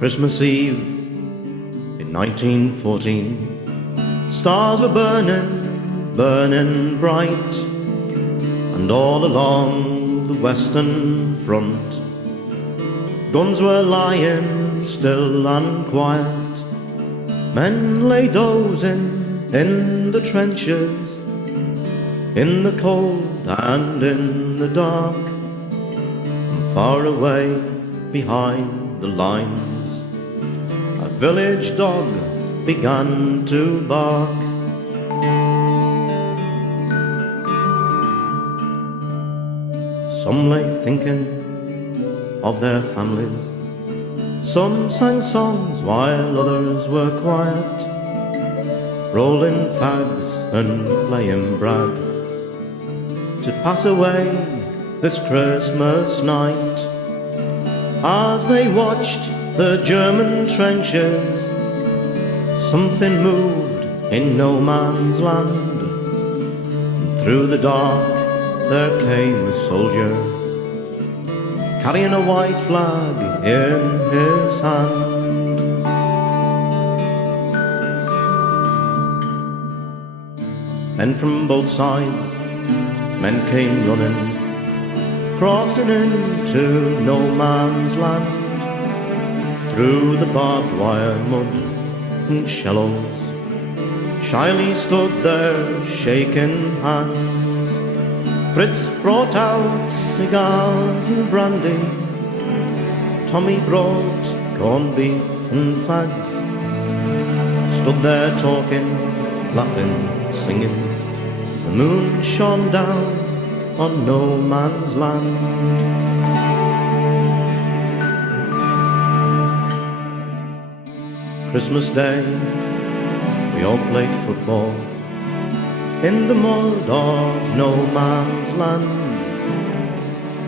Christmas Eve in 1914, stars were burning, burning bright, and all along the Western Front, guns were lying still and quiet. Men lay dozing in the trenches, in the cold and in the dark, and far away behind the lines, a village dog began to bark. Some lay thinking of their families, some sang songs while others were quiet, rolling fags and playing brag, to pass away this Christmas night. As they watched the German trenches, something moved in no man's land, and through the dark there came a soldier, carrying a white flag in his hand. Then from both sides men came running, crossing into no man's land, through the barbed wire mud and shallows. Shyly stood there shaking hands. Fritz brought out cigars and brandy, Tommy brought corned beef and fags. Stood there talking, laughing, singing, as the moon shone down on no man's land. Christmas Day, we all played football in the mud of no man's land.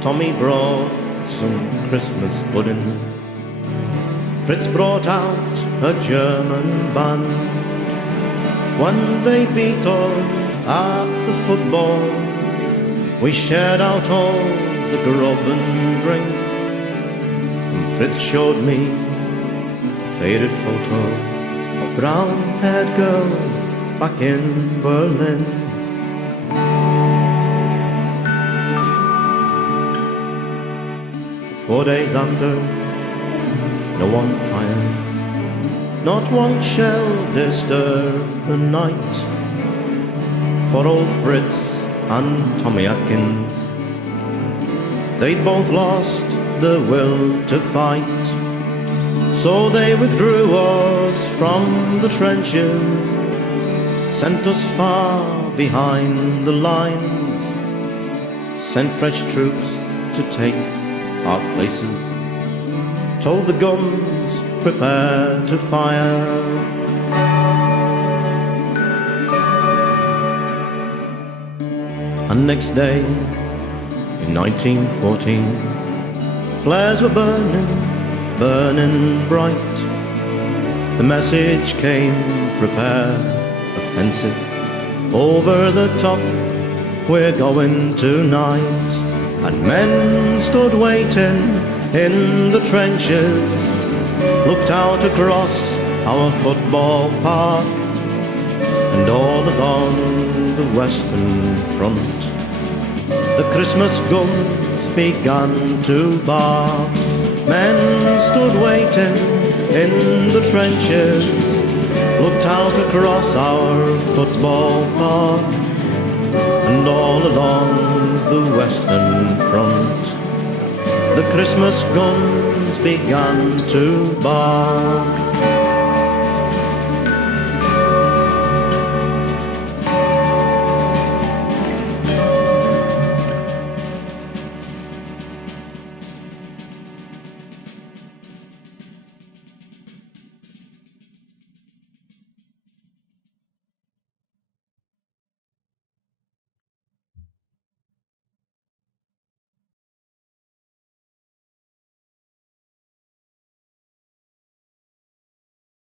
Tommy brought some Christmas pudding, Fritz brought out a German band. When they beat us at the football, we shared out all the grub and drink, and Fritz showed me a faded photo, a brown-haired girl back in Berlin. 4 days after, no one fired, not one shell disturbed the night, for old Fritz and Tommy Atkins, they'd both lost the will to fight. So they withdrew us from the trenches, sent us far behind the lines, sent fresh troops to take our places, told the guns prepare to fire. And next day, in 1914, flares were burning, burning bright. The message came, prepare, offensive, over the top, we're going tonight. And men stood waiting in the trenches, looked out across our football park, and all along the Western Front, the Christmas guns began to bark. Men stood waiting in the trenches, looked out across our football park, and all along the Western Front, the Christmas guns began to bark.